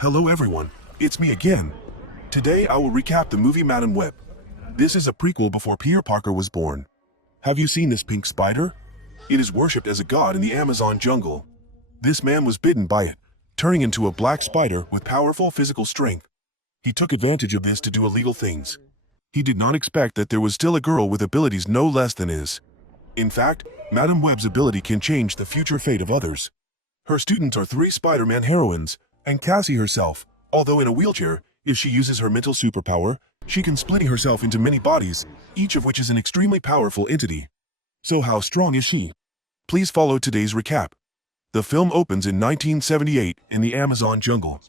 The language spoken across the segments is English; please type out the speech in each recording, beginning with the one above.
Hello everyone, it's me again. Today I will recap the movie Madame Web. This is a prequel before Peter Parker was born. Have you seen this pink spider? It is worshipped as a god in the Amazon jungle. This man was bitten by it, turning into a black spider with powerful physical strength. He took advantage of this to do illegal things. He did not expect that there was still a girl with abilities no less than his. In fact, Madame Web's ability can change the future fate of others. Her students are 3 Spider-Man heroines, and Cassie herself, although in a wheelchair, if she uses her mental superpower, she can split herself into many bodies, each of which is an extremely powerful entity. So how strong is she? Please follow today's recap. The film opens in 1978 in the Amazon jungle.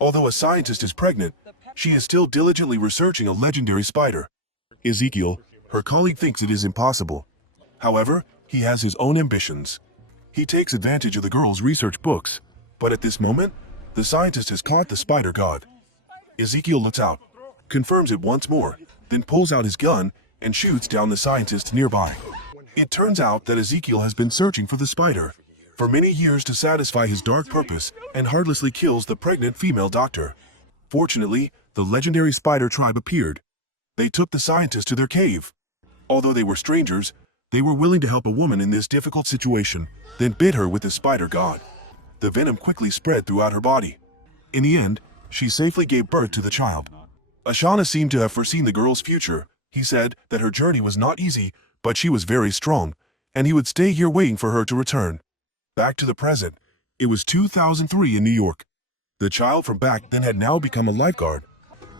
Although a scientist is pregnant, she is still diligently researching a legendary spider. Ezekiel, her colleague, thinks it is impossible. However, he has his own ambitions. He takes advantage of the girl's research books, but at this moment, the scientist has caught the spider god. Ezekiel looks out, confirms it once more, then pulls out his gun and shoots down the scientist nearby. It turns out that Ezekiel has been searching for the spider for many years to satisfy his dark purpose and heartlessly kills the pregnant female doctor. Fortunately, the legendary spider tribe appeared. They took the scientist to their cave. Although they were strangers, they were willing to help a woman in this difficult situation, then bit her with the spider god. The venom quickly spread throughout her body. In the end, she safely gave birth to the child. Ashana seemed to have foreseen the girl's future. He said that her journey was not easy, but she was very strong, and he would stay here waiting for her to return. Back to the present. It was 2003 in New York. The child from back then had now become a lifeguard.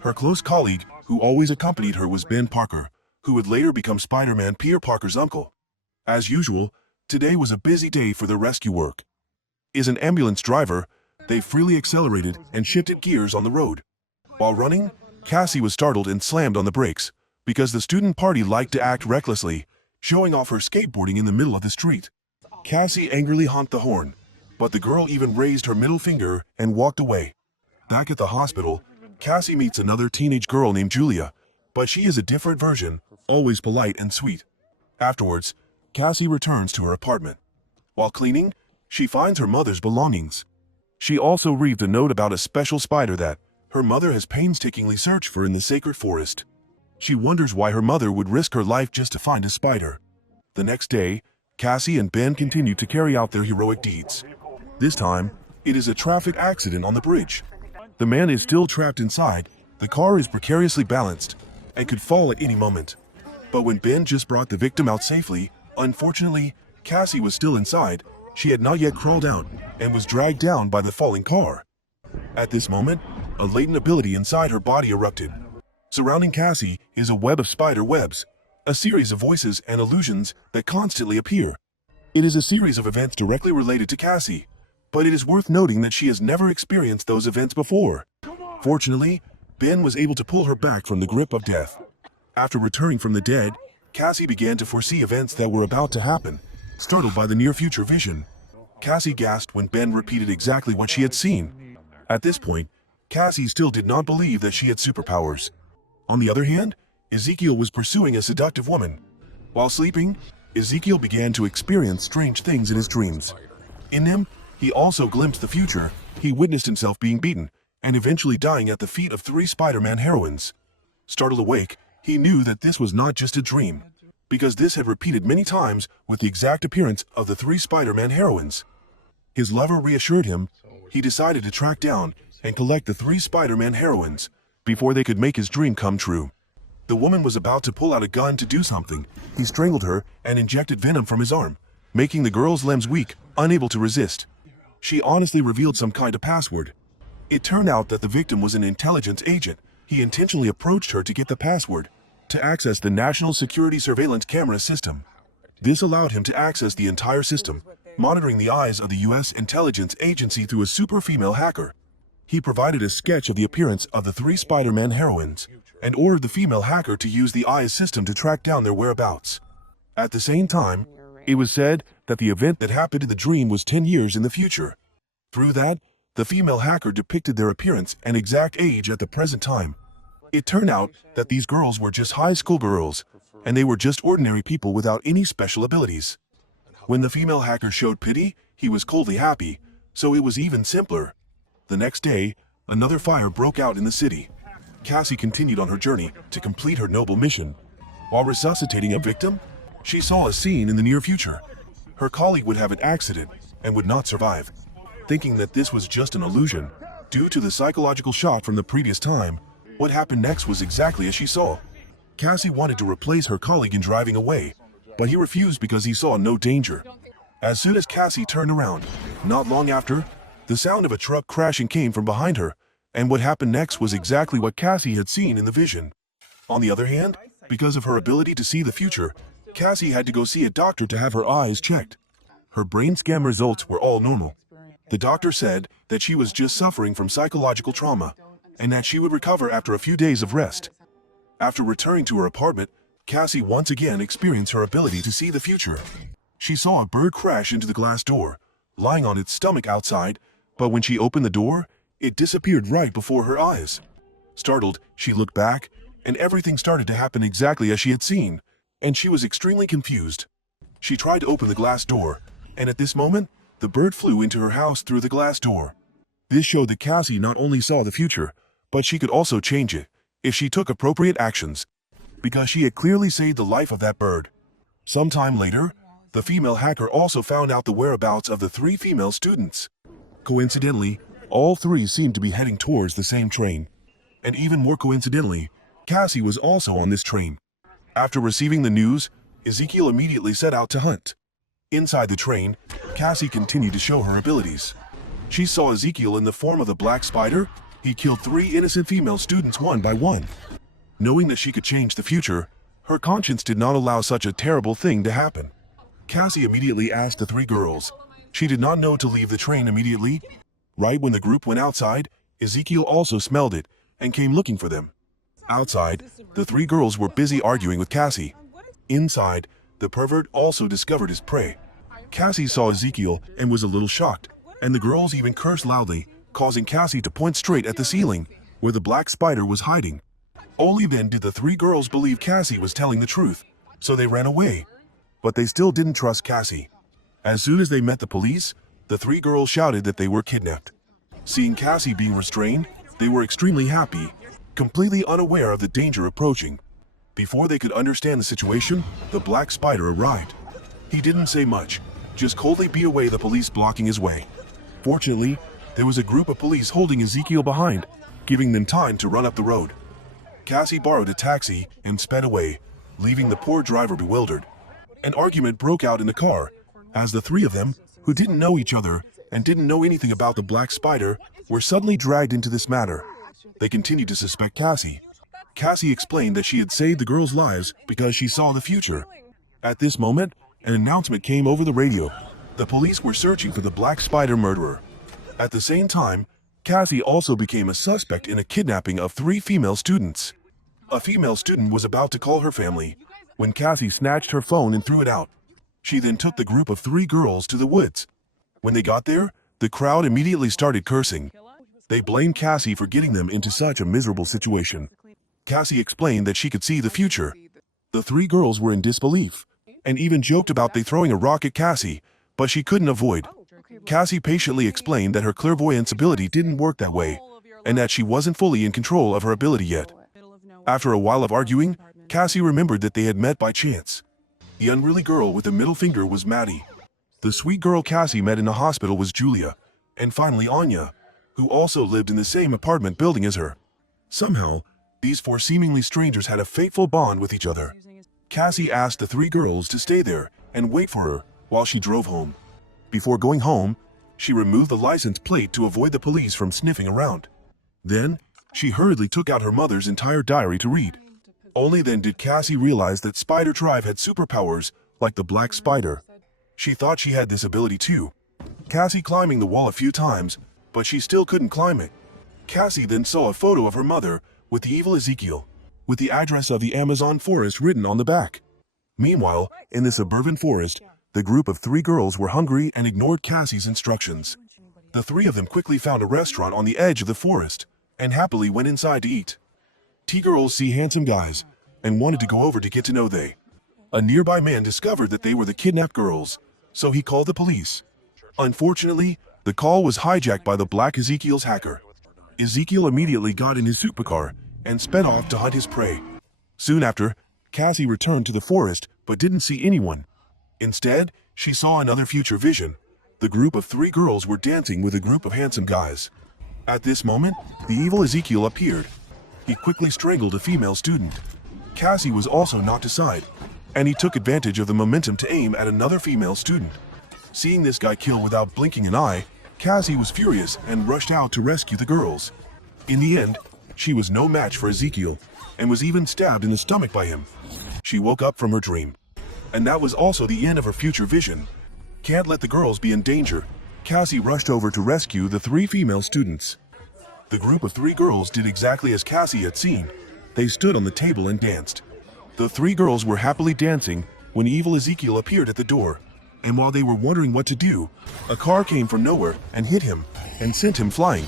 Her close colleague, who always accompanied her, was Ben Parker, who would later become Spider-Man Peter Parker's uncle. As usual, today was a busy day for the rescue work. As an ambulance driver, they freely accelerated and shifted gears on the road. While running, Cassie was startled and slammed on the brakes, because the student party liked to act recklessly, showing off her skateboarding in the middle of the street. Cassie angrily honked the horn, but the girl even raised her middle finger and walked away. Back at the hospital, Cassie meets another teenage girl named Julia, but she is a different version, always polite and sweet. Afterwards, Cassie returns to her apartment. While cleaning, she finds her mother's belongings. She also reads a note about a special spider that her mother has painstakingly searched for in the sacred forest. She wonders why her mother would risk her life just to find a spider. The next day, Cassie and Ben continue to carry out their heroic deeds. This time, it is a traffic accident on the bridge. The man is still trapped inside, the car is precariously balanced, and could fall at any moment. But when Ben just brought the victim out safely, unfortunately, Cassie was still inside. She had not yet crawled out and was dragged down by the falling car. At this moment, a latent ability inside her body erupted. Surrounding Cassie is a web of spider webs, a series of voices and illusions that constantly appear. It is a series of events directly related to Cassie, but it is worth noting that she has never experienced those events before. Fortunately, Ben was able to pull her back from the grip of death. After returning from the dead, Cassie began to foresee events that were about to happen. Startled by the near-future vision, Cassie gasped when Ben repeated exactly what she had seen. At this point, Cassie still did not believe that she had superpowers. On the other hand, Ezekiel was pursuing a seductive woman. While sleeping, Ezekiel began to experience strange things in his dreams. In them, he also glimpsed the future. He witnessed himself being beaten and eventually dying at the feet of 3 Spider-Man heroines. Startled awake, he knew that this was not just a dream, because this had repeated many times with the exact appearance of the 3 Spider-Man heroines. His lover reassured him. He decided to track down and collect the 3 Spider-Man heroines before they could make his dream come true. The woman was about to pull out a gun to do something. He strangled her and injected venom from his arm, making the girl's limbs weak, unable to resist. She honestly revealed some kind of password. It turned out that the victim was an intelligence agent. He intentionally approached her to get the password to access the National Security Surveillance Camera System. This allowed him to access the entire system, monitoring the eyes of the U.S. intelligence agency through a super female hacker. He provided a sketch of the appearance of the 3 Spider-Man heroines and ordered the female hacker to use the eyes system to track down their whereabouts. At the same time, it was said that the event that happened in the dream was 10 years in the future. Through that, the female hacker depicted their appearance and exact age at the present time. It turned out that these girls were just high school girls, and they were just ordinary people without any special abilities. When the female hacker showed pity, he was coldly happy, so it was even simpler. The next day, Another fire broke out in the city. Cassie continued on her journey to complete her noble mission. While resuscitating a victim, she saw a scene in the near future. Her colleague would have an accident and would not survive. Thinking that this was just an illusion, due to the psychological shock from the previous time, what happened next was exactly as she saw. Cassie wanted to replace her colleague in driving away, but he refused because he saw no danger. As soon as Cassie turned around, not long after, the sound of a truck crashing came from behind her, and what happened next was exactly what Cassie had seen in the vision. On the other hand, because of her ability to see the future, Cassie had to go see a doctor to have her eyes checked. Her brain scan results were all normal. The doctor said that she was just suffering from psychological trauma, and that she would recover after a few days of rest. After returning to her apartment, Cassie once again experienced her ability to see the future. She saw a bird crash into the glass door, lying on its stomach outside, but when she opened the door, it disappeared right before her eyes. Startled, she looked back, and everything started to happen exactly as she had seen, and she was extremely confused. She tried to open the glass door, and at this moment, the bird flew into her house through the glass door. This showed that Cassie not only saw the future, but she could also change it if she took appropriate actions, because she had clearly saved the life of that bird. Sometime later, the female hacker also found out the whereabouts of the 3 female students. Coincidentally, all 3 seemed to be heading towards the same train. And even more coincidentally, Cassie was also on this train. After receiving the news, Ezekiel immediately set out to hunt. Inside the train, Cassie continued to show her abilities. She saw Ezekiel in the form of the Black Spider. He killed 3 innocent female students one by one. Knowing that she could change the future, her conscience did not allow such a terrible thing to happen. Cassie immediately asked the 3 girls. She did not know to leave the train immediately. Right when the group went outside, Ezekiel also smelled it and came looking for them. Outside, the 3 girls were busy arguing with Cassie. Inside, the pervert also discovered his prey. Cassie saw Ezekiel and was a little shocked, and the girls even cursed loudly, causing Cassie to point straight at the ceiling, where the Black Spider was hiding. Only then did the 3 girls believe Cassie was telling the truth, so they ran away. But they still didn't trust Cassie. As soon as they met the police, the 3 girls shouted that they were kidnapped. Seeing Cassie being restrained, they were extremely happy, completely unaware of the danger approaching. Before they could understand the situation, the Black Spider arrived. He didn't say much, just coldly beat away the police blocking his way. Fortunately, there was a group of police holding Ezekiel behind, giving them time to run up the road. Cassie borrowed a taxi and sped away, leaving the poor driver bewildered. An argument broke out in the car, as the 3 of them, who didn't know each other and didn't know anything about the Black Spider, were suddenly dragged into this matter. They continued to suspect Cassie. Cassie explained that she had saved the girls' lives because she saw the future. At this moment, an announcement came over the radio. The police were searching for the Black Spider murderer. At the same time, Cassie also became a suspect in a kidnapping of 3 female students. A female student was about to call her family when Cassie snatched her phone and threw it out. She then took the group of 3 girls to the woods. When they got there, the crowd immediately started cursing. They blamed Cassie for getting them into such a miserable situation. Cassie explained that she could see the future. The 3 girls were in disbelief, and even joked about they throwing a rock at Cassie, but she couldn't avoid. Cassie patiently explained that her clairvoyance ability didn't work that way, and that she wasn't fully in control of her ability yet. After a while of arguing, Cassie remembered that they had met by chance. The unruly girl with the middle finger was Maddie. The sweet girl Cassie met in the hospital was Julia, and finally Anya, who also lived in the same apartment building as her. Somehow, these 4 seemingly strangers had a fateful bond with each other. Cassie asked the 3 girls to stay there and wait for her while she drove home. Before going home, she removed the license plate to avoid the police from sniffing around. Then, she hurriedly took out her mother's entire diary to read. Only then did Cassie realize that Spider Drive had superpowers like the Black Spider. She thought she had this ability too. Cassie climbing the wall a few times, but she still couldn't climb it. Cassie then saw a photo of her mother with the evil Ezekiel, with the address of the Amazon forest written on the back. Meanwhile, in the suburban forest, the group of 3 girls were hungry and ignored Cassie's instructions. The 3 of them quickly found a restaurant on the edge of the forest and happily went inside to eat. T-girls see handsome guys and wanted to go over to get to know they. A nearby man discovered that they were the kidnapped girls, so he called the police. Unfortunately, the call was hijacked by the Black Ezekiel's hacker. Ezekiel immediately got in his supercar and sped off to hunt his prey. Soon after, Cassie returned to the forest but didn't see anyone. Instead, she saw another future vision. The group of 3 girls were dancing with a group of handsome guys. At this moment, the evil Ezekiel appeared. He quickly strangled a female student. Cassie was also knocked aside, and he took advantage of the momentum to aim at another female student. Seeing this guy kill without blinking an eye, Cassie was furious and rushed out to rescue the girls. In the end, she was no match for Ezekiel, and was even stabbed in the stomach by him. She woke up from her dream, and that was also the end of her future vision. Can't let the girls be in danger. Cassie rushed over to rescue the 3 female students. The group of 3 girls did exactly as Cassie had seen. They stood on the table and danced. The 3 girls were happily dancing when evil Ezekiel appeared at the door, and while they were wondering what to do, a car came from nowhere and hit him and sent him flying.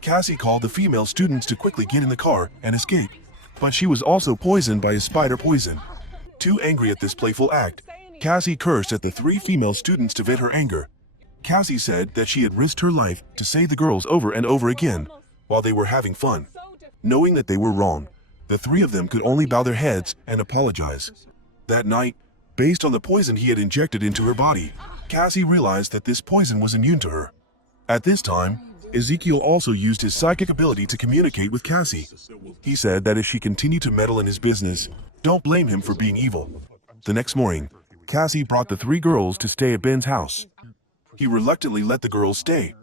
Cassie called the female students to quickly get in the car and escape, but she was also poisoned by his spider poison. Too angry at this playful act, Cassie cursed at the 3 female students to vent her anger. Cassie said that she had risked her life to save the girls over and over again while they were having fun. Knowing that they were wrong, the 3 of them could only bow their heads and apologize. That night, based on the poison he had injected into her body, Cassie realized that this poison was immune to her. At this time, Ezekiel also used his psychic ability to communicate with Cassie. He said that if she continued to meddle in his business, don't blame him for being evil. The next morning, Cassie brought the 3 girls to stay at Ben's house. He reluctantly let the girls stay.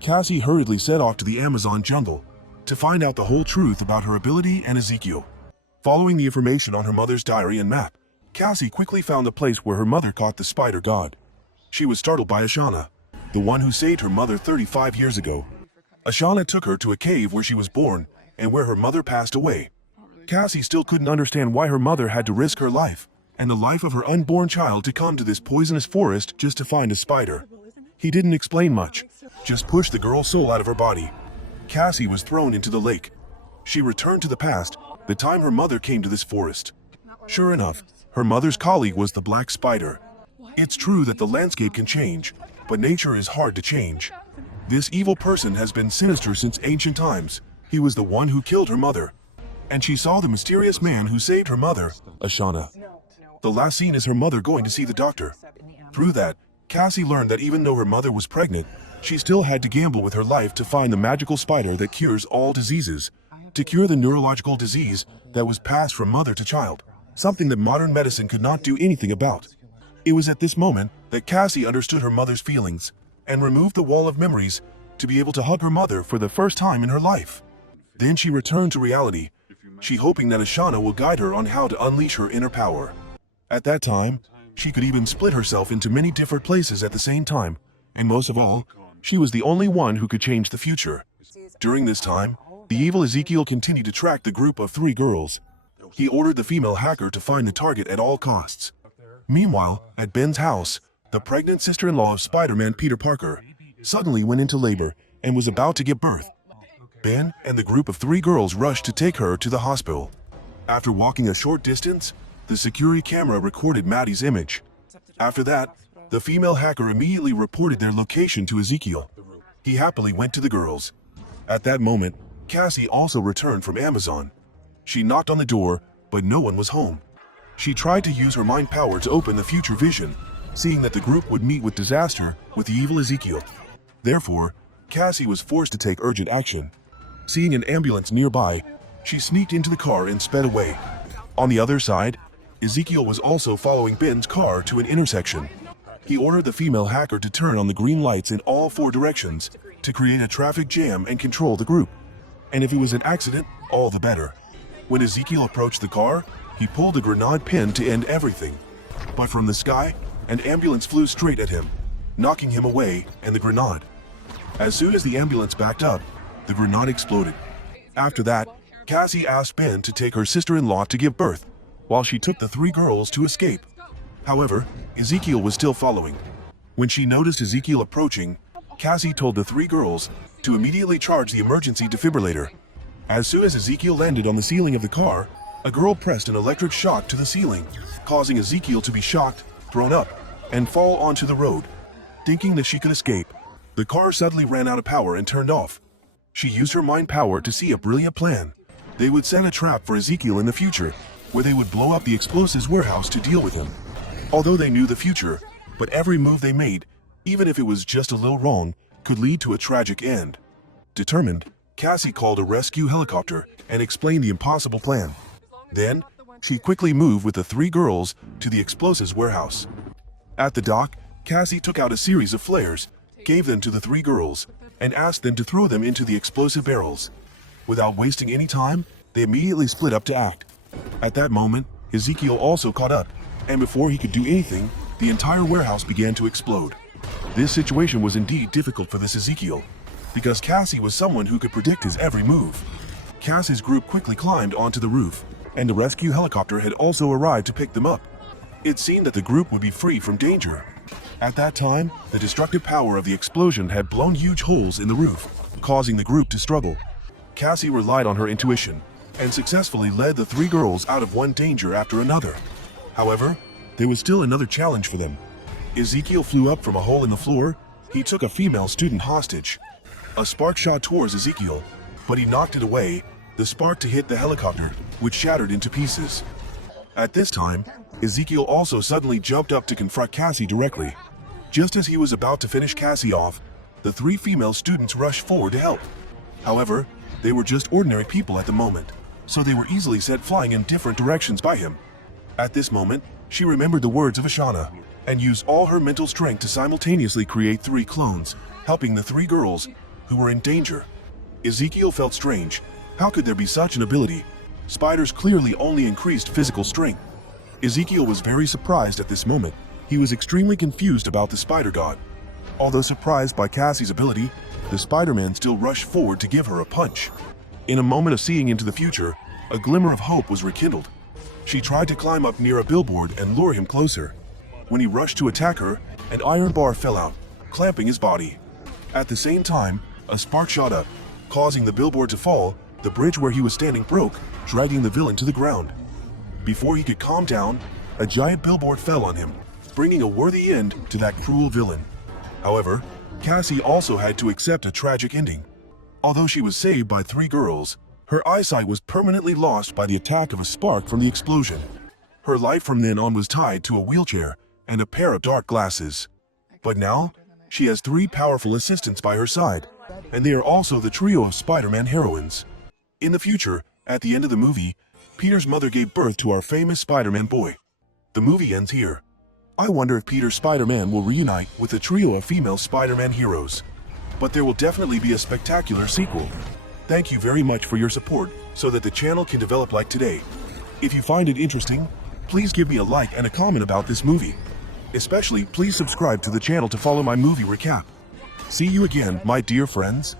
Cassie hurriedly set off to the Amazon jungle to find out the whole truth about her ability and Ezekiel. Following the information on her mother's diary and map, Cassie quickly found the place where her mother caught the spider god. She was startled by Ashana, the one who saved her mother 35 years ago. Ashana took her to a cave where she was born and where her mother passed away. Cassie still couldn't understand why her mother had to risk her life and the life of her unborn child to come to this poisonous forest just to find a spider. He didn't explain much, just pushed the girl's soul out of her body. Cassie was thrown into the lake. She returned to the past, the time her mother came to this forest. Sure enough, her mother's colleague was the black spider. It's true that the landscape can change, but nature is hard to change. This evil person has been sinister since ancient times. He was the one who killed her mother. And she saw the mysterious man who saved her mother, Ashana. The last scene is her mother going to see the doctor. Through that, Cassie learned that even though her mother was pregnant, she still had to gamble with her life to find the magical spider that cures all diseases, to cure the neurological disease that was passed from mother to child, something that modern medicine could not do anything about. It was at this moment that Cassie understood her mother's feelings and removed the wall of memories to be able to hug her mother for the first time in her life. Then she returned to reality, she hoping that Ashana will guide her on how to unleash her inner power. At that time, she could even split herself into many different places at the same time, and most of all, she was the only one who could change the future. During this time, the evil Ezekiel continued to track the group of 3 girls. He ordered the female hacker to find the target at all costs. Meanwhile, at Ben's house, the pregnant sister-in-law of Spider-Man Peter Parker suddenly went into labor and was about to give birth. Ben and the group of 3 girls rushed to take her to the hospital. After walking a short distance, the security camera recorded Maddie's image. After that, the female hacker immediately reported their location to Ezekiel. He happily went to the girls. At that moment, Cassie also returned from Amazon. She knocked on the door, but no one was home. She tried to use her mind power to open the future vision, seeing that the group would meet with disaster with the evil Ezekiel. Therefore, Cassie was forced to take urgent action. Seeing an ambulance nearby, she sneaked into the car and sped away. On the other side, Ezekiel was also following Ben's car to an intersection. He ordered the female hacker to turn on the green lights in all 4 directions to create a traffic jam and control the group. And if it was an accident, all the better. When Ezekiel approached the car, he pulled a grenade pin to end everything. But from the sky, an ambulance flew straight at him, knocking him away and the grenade. As soon as the ambulance backed up, the grenade exploded. After that, Cassie asked Ben to take her sister-in-law to give birth, while she took the 3 girls to escape. However, Ezekiel was still following. When she noticed Ezekiel approaching, Cassie told the 3 girls to immediately charge the emergency defibrillator. As soon as Ezekiel landed on the ceiling of the car, a girl pressed an electric shock to the ceiling, causing Ezekiel to be shocked, thrown up, and fall onto the road. Thinking that she could escape, the car suddenly ran out of power and turned off. She used her mind power to see a brilliant plan. They would set a trap for Ezekiel in the future, where they would blow up the explosives warehouse to deal with him. Although they knew the future, but every move they made, even if it was just a little wrong, could lead to a tragic end. Determined, Cassie called a rescue helicopter and explained the impossible plan. Then, she quickly moved with the 3 girls to the explosives warehouse. At the dock, Cassie took out a series of flares, gave them to the 3 girls, and asked them to throw them into the explosive barrels. Without wasting any time, they immediately split up to act. At that moment, Ezekiel also caught up, and before he could do anything, the entire warehouse began to explode. This situation was indeed difficult for this Ezekiel, because Cassie was someone who could predict his every move. Cassie's group quickly climbed onto the roof, and the rescue helicopter had also arrived to pick them up. It seemed that the group would be free from danger. At that time, the destructive power of the explosion had blown huge holes in the roof, causing the group to struggle. Cassie relied on her intuition, and successfully led the 3 girls out of one danger after another. However, there was still another challenge for them. Ezekiel flew up from a hole in the floor. He took a female student hostage. A spark shot towards Ezekiel, but he knocked it away, the spark to hit the helicopter, which shattered into pieces. At this time, Ezekiel also suddenly jumped up to confront Cassie directly. Just as he was about to finish Cassie off, the 3 female students rushed forward to help. However, they were just ordinary people at the moment, so they were easily set flying in different directions by him. At this moment, she remembered the words of Ashana, and used all her mental strength to simultaneously create 3 clones, helping the 3 girls who were in danger. Ezekiel felt strange. How could there be such an ability? Spiders clearly only increased physical strength. Ezekiel was very surprised at this moment. He was extremely confused about the spider god. Although surprised by Cassie's ability, the Spider-Man still rushed forward to give her a punch. In a moment of seeing into the future, a glimmer of hope was rekindled. She tried to climb up near a billboard and lure him closer. When he rushed to attack her, an iron bar fell out, clamping his body. At the same time, a spark shot up, causing the billboard to fall. The bridge where he was standing broke, dragging the villain to the ground. Before he could calm down, a giant billboard fell on him, bringing a worthy end to that cruel villain. However, Cassie also had to accept a tragic ending. Although she was saved by 3 girls, her eyesight was permanently lost by the attack of a spark from the explosion. Her life from then on was tied to a wheelchair and a pair of dark glasses. But now, she has 3 powerful assistants by her side, and they are also the trio of Spider-Man heroines. In the future, at the end of the movie, Peter's mother gave birth to our famous Spider-Man boy. The movie ends here. I wonder if Peter's Spider-Man will reunite with a trio of female Spider-Man heroes. But there will definitely be a spectacular sequel. Thank you very much for your support so that the channel can develop like today. If you find it interesting, please give me a like and a comment about this movie. Especially, please subscribe to the channel to follow my movie recap. See you again, my dear friends.